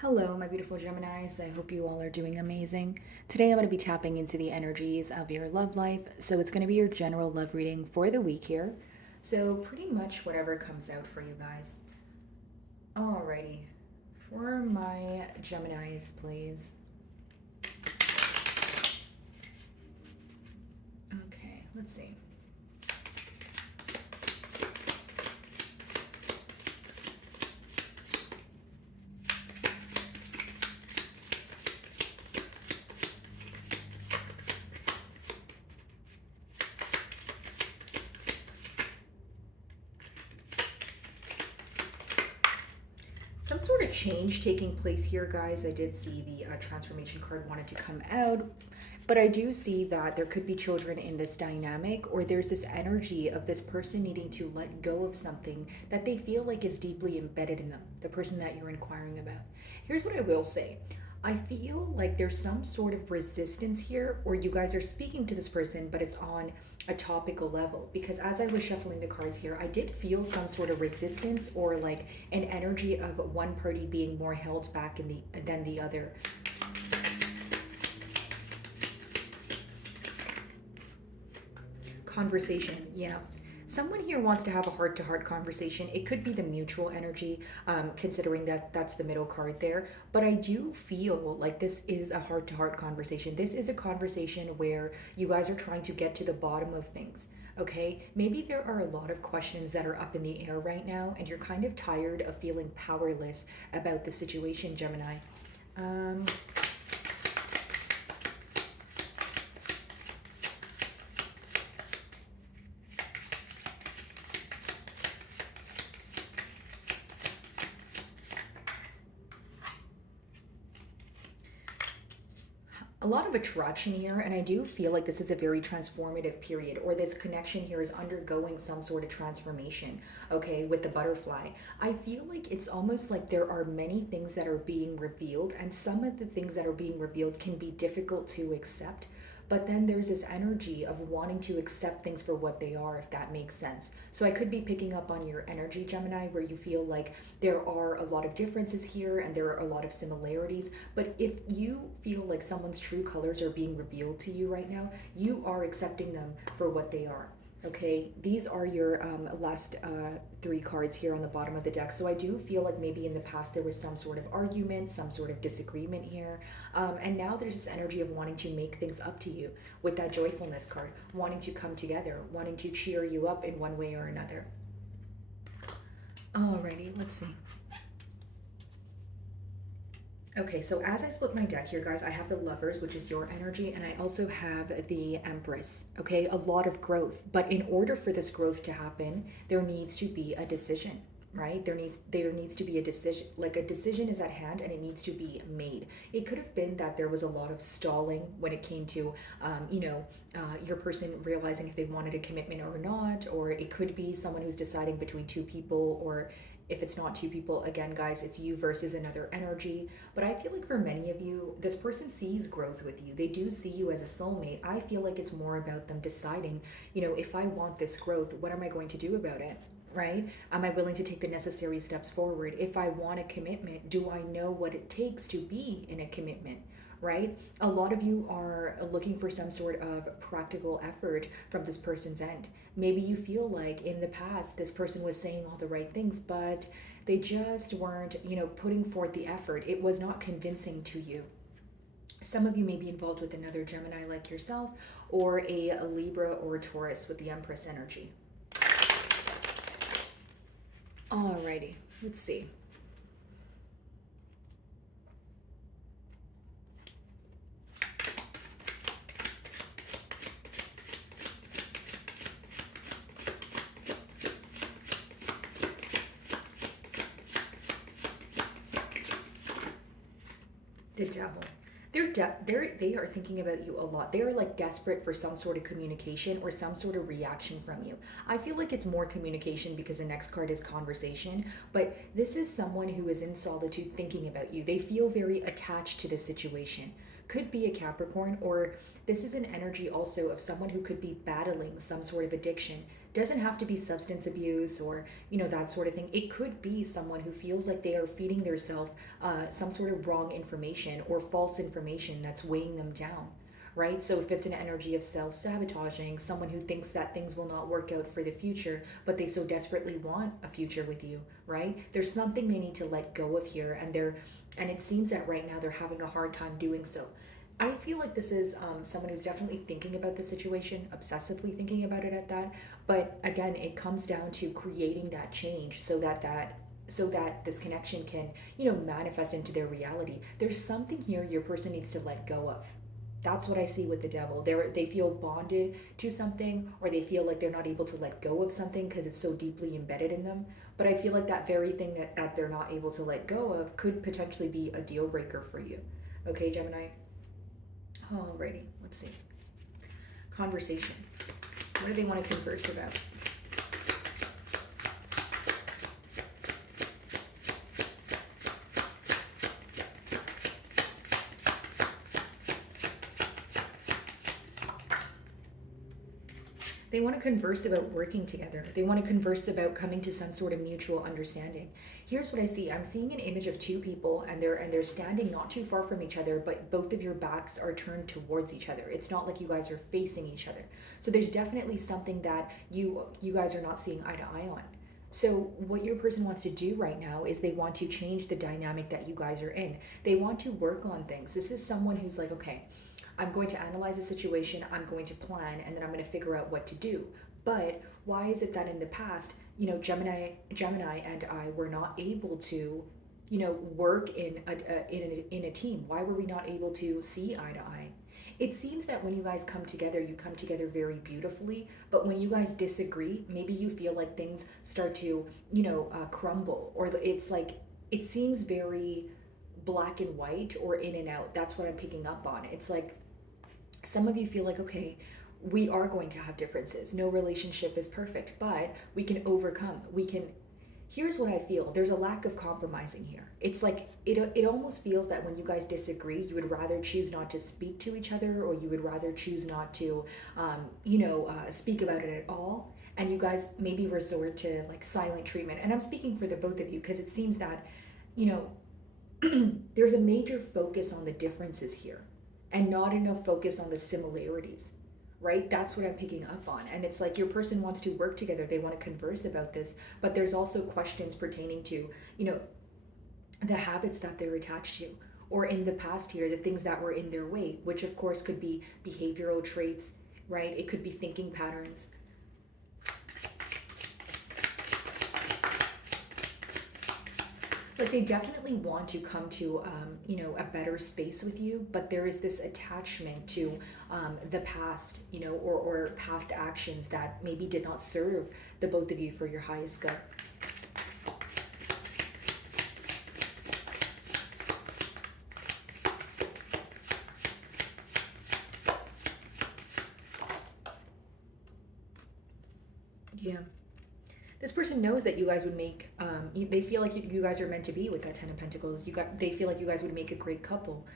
Hello, my beautiful Geminis. I hope you all are doing amazing. Today, I'm going to be tapping into the energies of your love life. So, it's going to be your general love reading for the week here. So, pretty much whatever comes out for you guys. Alrighty. For my Geminis, please. Okay, let's see. Some sort of change taking place here, guys. I did see the transformation card wanted to come out, but I do see that there could be children in this dynamic, or there's this energy of this person needing to let go of something that they feel like is deeply embedded in them, the person that you're inquiring about. Here's what I will say. I feel like there's some sort of resistance here, or you guys are speaking to this person, but it's on a topical level. Because as I was shuffling the cards here, I did feel some sort of resistance or like an energy of one party being more held back than the other. Conversation, yeah. Someone here wants to have a heart to heart conversation. It could be the mutual energy, considering that that's the middle card there. But I do feel like this is a heart to heart conversation. This is a conversation where you guys are trying to get to the bottom of things. Okay, maybe there are a lot of questions that are up in the air right now, and you're kind of tired of feeling powerless about the situation, Gemini. Um, a lot of attraction here, and I do feel like this is a very transformative period, or this connection here is undergoing some sort of transformation. Okay, with the butterfly, I feel like it's almost like there are many things that are being revealed, and some of the things that are being revealed can be difficult to accept. But then there's this energy of wanting to accept things for what they are, if that makes sense. So I could be picking up on your energy, Gemini, where you feel like there are a lot of differences here and there are a lot of similarities. But if you feel like someone's true colors are being revealed to you right now, you are accepting them for what they are. Okay, these are your last three cards here on the bottom of the deck. So I do feel like maybe in the past there was some sort of argument, some sort of disagreement here. And now there's this energy of wanting to make things up to you with that joyfulness card, wanting to come together, wanting to cheer you up in one way or another. Alrighty, let's see. Okay, so as I split my deck here, guys, I have the Lovers, which is your energy, and I also have the Empress. Okay, a lot of growth. But in order for this growth to happen, there needs to be a decision, right? There needs to be a decision. Like a decision is at hand, and it needs to be made. It could have been that there was a lot of stalling when it came to, your person realizing if they wanted a commitment or not, or it could be someone who's deciding between two people, or if it's not two people, again, guys, it's you versus another energy. But I feel like for many of you, this person sees growth with you. They do see you as a soulmate. I feel like it's more about them deciding, if I want this growth, what am I going to do about it? Right? Am I willing to take the necessary steps forward? If I want a commitment, do I know what it takes to be in a commitment? Right? A lot of you are looking for some sort of practical effort from this person's end. Maybe you feel like in the past this person was saying all the right things, but they just weren't, putting forth the effort. It was not convincing to you. Some of you may be involved with another Gemini like yourself, or a Libra or a Taurus with the Empress energy. Alrighty, let's see. The devil. They are thinking about you a lot. They are like desperate for some sort of communication or some sort of reaction from you. I feel like it's more communication because the next card is conversation, but this is someone who is in solitude thinking about you. They feel very attached to the situation. could be a Capricorn, or this is an energy also of someone who could be battling some sort of addiction. Doesn't have to be substance abuse or, that sort of thing. It could be someone who feels like they are feeding themselves some sort of wrong information or false information that's weighing them down, right? So if it's an energy of self-sabotaging, someone who thinks that things will not work out for the future, but they so desperately want a future with you, right? There's something they need to let go of here, and it seems that right now they're having a hard time doing so. I feel like this is someone who's definitely thinking about the situation, obsessively thinking about it at that. But again, it comes down to creating that change so that this connection can, manifest into their reality. There's something here your person needs to let go of. That's what I see with the devil. They feel bonded to something, or they feel like they're not able to let go of something because it's so deeply embedded in them. But I feel like that very thing that they're not able to let go of could potentially be a deal breaker for you. Okay, Gemini? Alrighty, let's see. Conversation. What do they want to converse about? They want to converse about working together. They want to converse about coming to some sort of mutual understanding. Here's what I see. I'm seeing an image of two people, and they're standing not too far from each other, but both of your backs are turned towards each other. It's not like you guys are facing each other. So there's definitely something that you guys are not seeing eye to eye on. So what your person wants to do right now is they want to change the dynamic that you guys are in. They want to work on things. This is someone who's like, okay, I'm going to analyze the situation, I'm going to plan, and then I'm going to figure out what to do. But why is it that in the past, Gemini and I were not able to, work in a team? Why were we not able to see eye to eye? It seems that when you come together very beautifully, but when you guys disagree, maybe you feel like things start to, crumble, or it's like, it seems very black and white or in and out. That's what I'm picking up on. It's like, some of you feel like, okay, we are going to have differences. No relationship is perfect, but we can overcome. Here's what I feel. There's a lack of compromising here. It's like, it almost feels that when you guys disagree, you would rather choose not to speak to each other, or you would rather choose not to, speak about it at all. And you guys maybe resort to like silent treatment. And I'm speaking for the both of you because it seems that, you know, there's a major focus on the differences here and not enough focus on the similarities, right? That's what I'm picking up on. And it's like your person wants to work together, they want to converse about this, but there's also questions pertaining to, the habits that they're attached to, or in the past here, the things that were in their way, which of course could be behavioral traits, right? It could be thinking patterns. Like they definitely want to come to a better space with you, but there is this attachment to the past, or past actions that maybe did not serve the both of you for your highest good. Yeah. This person knows that you guys would make, they feel like you guys are meant to be with that Ten of Pentacles. They feel like you guys would make a great couple.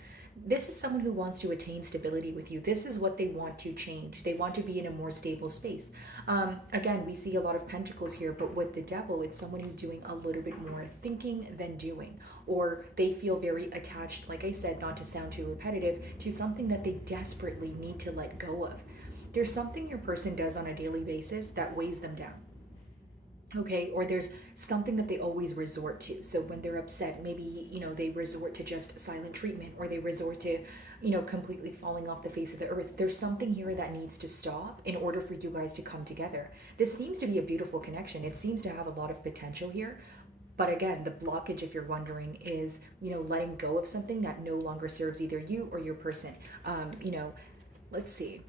This is someone who wants to attain stability with you. This is what they want to change. They want to be in a more stable space. Again, we see a lot of pentacles here, but with the devil, it's someone who's doing a little bit more thinking than doing. Or they feel very attached, like I said, not to sound too repetitive, to something that they desperately need to let go of. There's something your person does on a daily basis that weighs them down. Okay, or there's something that they always resort to. So when they're upset, maybe, they resort to just silent treatment, or they resort to, completely falling off the face of the earth. There's something here that needs to stop in order for you guys to come together. This seems to be a beautiful connection. It seems to have a lot of potential here. But again, the blockage, if you're wondering, is, letting go of something that no longer serves either you or your person. Let's see.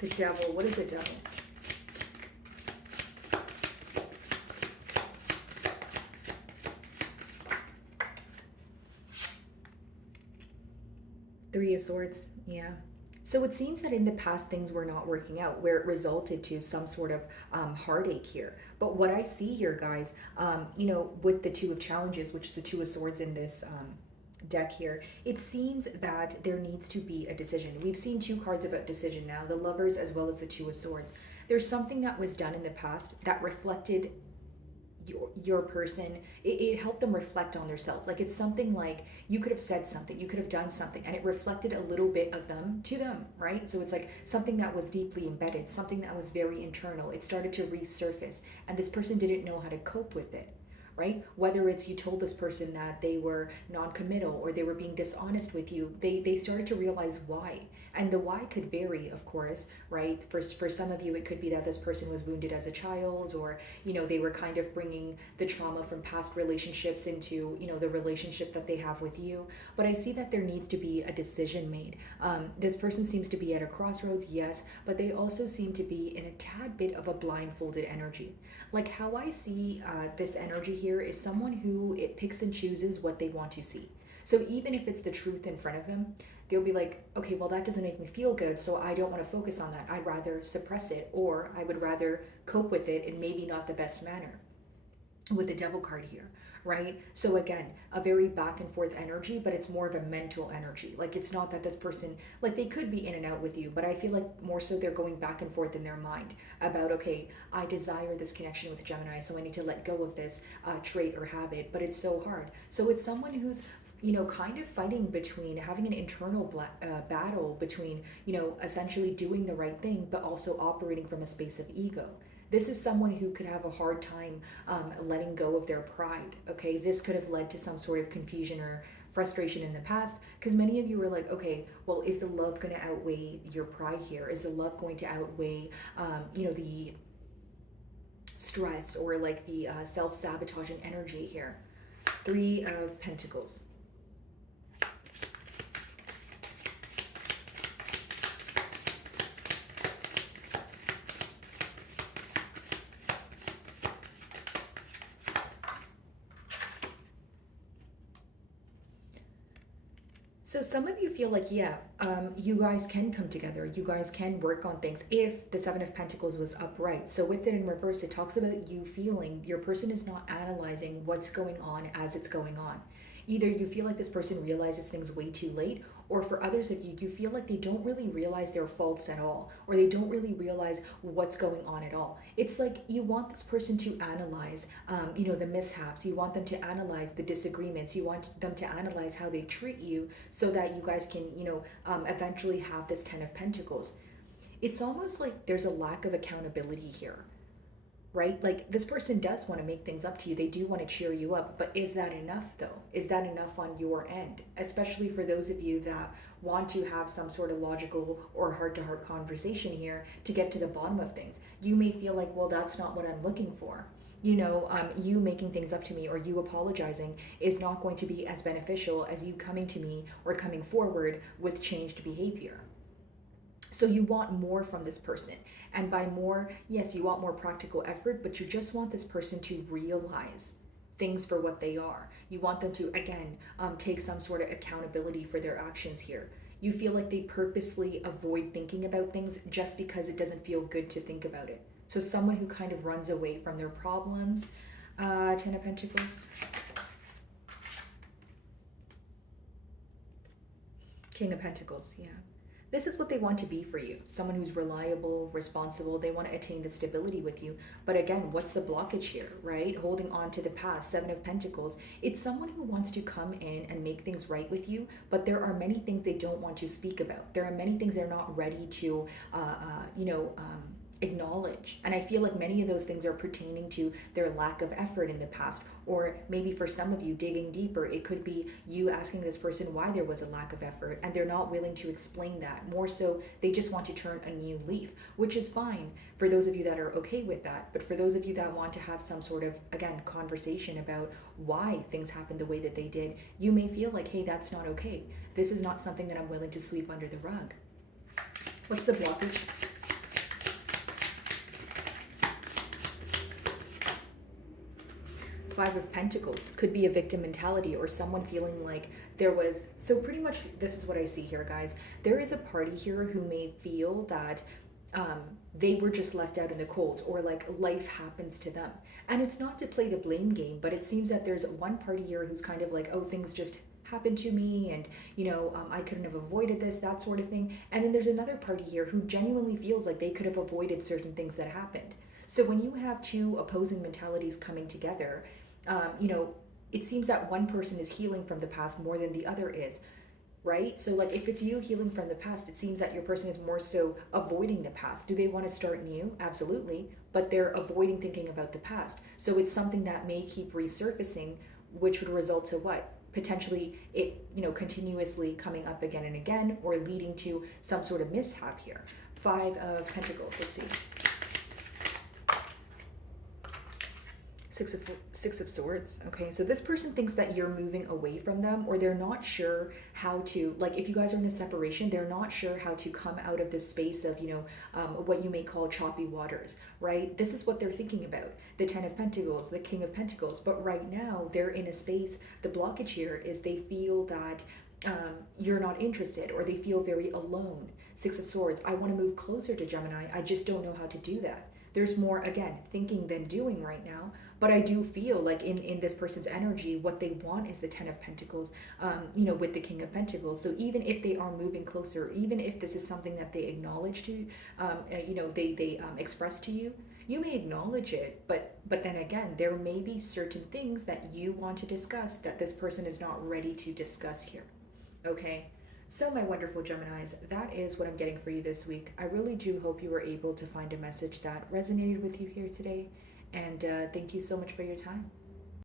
The devil, what is the devil? Three of Swords, yeah. So it seems that in the past things were not working out, where it resulted to some sort of heartache here. But what I see here, guys, with the Two of Challenges, which is the Two of Swords in this deck here, it seems that there needs to be a decision. We've seen two cards about decision now, the Lovers as well as the Two of Swords. There's something that was done in the past that reflected your person. It helped them reflect on themselves. Like, it's something like you could have said something, you could have done something, and it reflected a little bit of them to them, right? So it's like something that was deeply embedded, something that was very internal. It started to resurface, and this person didn't know how to cope with it, right? Whether it's you told this person that they were non-committal or they were being dishonest with you, they started to realize why. And the why could vary, of course, right? For some of you, it could be that this person was wounded as a child, or they were kind of bringing the trauma from past relationships into the relationship that they have with you. But I see that there needs to be a decision made. This person seems to be at a crossroads, yes, but they also seem to be in a tad bit of a blindfolded energy. Like, how I see this energy here is someone who it picks and chooses what they want to see. So even if it's the truth in front of them, they'll be like, okay, well, that doesn't make me feel good, so I don't want to focus on that. I'd rather suppress it, or I would rather cope with it in maybe not the best manner, with the Devil card here, right? So again, a very back and forth energy, but it's more of a mental energy. Like, it's not that this person, like, they could be in and out with you, but I feel like more so they're going back and forth in their mind about, okay, I desire this connection with Gemini, so I need to let go of this trait or habit, but it's so hard. So it's someone who's kind of fighting between having an internal battle between, essentially doing the right thing, but also operating from a space of ego. This is someone who could have a hard time letting go of their pride, okay? This could have led to some sort of confusion or frustration in the past, because many of you were like, okay, well, is the love going to outweigh your pride here? Is the love going to outweigh, the stress or like the self-sabotaging energy here? Three of Pentacles. So some of you feel like, yeah, you guys can come together. You guys can work on things if the Seven of Pentacles was upright. So with it in reverse, it talks about you feeling your person is not analyzing what's going on as it's going on. Either you feel like this person realizes things way too late, or for others of you, you feel like they don't really realize their faults at all, or they don't really realize what's going on at all. It's like you want this person to analyze, the mishaps. You want them to analyze the disagreements. You want them to analyze how they treat you, so that you guys can, eventually have this Ten of Pentacles. It's almost like there's a lack of accountability here, right? Like, this person does want to make things up to you. They do want to cheer you up, but is that enough though? Is that enough on your end? Especially for those of you that want to have some sort of logical or heart-to-heart conversation here to get to the bottom of things. You may feel like, well, that's not what I'm looking for. You making things up to me or you apologizing is not going to be as beneficial as you coming to me or coming forward with changed behavior. So you want more from this person. And by more, yes, you want more practical effort, but you just want this person to realize things for what they are. You want them to, again, take some sort of accountability for their actions here. You feel like they purposely avoid thinking about things just because it doesn't feel good to think about it. So someone who kind of runs away from their problems. Ten of Pentacles. King of Pentacles, yeah. This is what they want to be for you. Someone who's reliable, responsible. They want to attain the stability with you. But again, what's the blockage here, right? Holding on to the past, Seven of Pentacles. It's someone who wants to come in and make things right with you, but there are many things they don't want to speak about. There are many things they're not ready to, acknowledge. And I feel like many of those things are pertaining to their lack of effort in the past, or maybe for some of you digging deeper, it could be you asking this person why there was a lack of effort and they're not willing to explain that. More so, they just want to turn a new leaf, which is fine for those of you that are okay with that. But for those of you that want to have some sort of, again, conversation about why things happened the way that they did, you may feel like, hey, that's not okay. This is not something that I'm willing to sweep under the rug. What's the blockage? Five of Pentacles. Could be a victim mentality or someone feeling like there was, so pretty much this is what I see here, guys. There is a party here who may feel that they were just left out in the cold, or like life happens to them. And it's not to play the blame game, but it seems that there's one party here who's kind of like, oh, things just happened to me, and I couldn't have avoided this, that sort of thing. And then there's another party here who genuinely feels like they could have avoided certain things that happened. So when you have two opposing mentalities coming together, it seems that one person is healing from the past more than the other is, right? So, like, if it's you healing from the past, it seems that your person is more so avoiding the past. Do they want to start new? Absolutely. But they're avoiding thinking about the past. So, it's something that may keep resurfacing, which would result to what? Potentially it, continuously coming up again and again, or leading to some sort of mishap here. Five of Pentacles, let's see. Six of Swords. Okay, so this person thinks that you're moving away from them, or they're not sure how to, like, if you guys are in a separation, they're not sure how to come out of this space of, what you may call choppy waters, right? This is what they're thinking about. The Ten of Pentacles, the King of Pentacles. But right now, they're in a space, the blockage here is they feel that you're not interested, or they feel very alone. Six of Swords. I want to move closer to Gemini. I just don't know how to do that. There's more, again, thinking than doing right now. But I do feel like in this person's energy, what they want is the Ten of Pentacles, with the King of Pentacles. So even if they are moving closer, even if this is something that they acknowledge to, they express to you, you may acknowledge it, but then again, there may be certain things that you want to discuss that this person is not ready to discuss here. Okay? So my wonderful Geminis, that is what I'm getting for you this week. I really do hope you were able to find a message that resonated with you here today. And thank you so much for your time.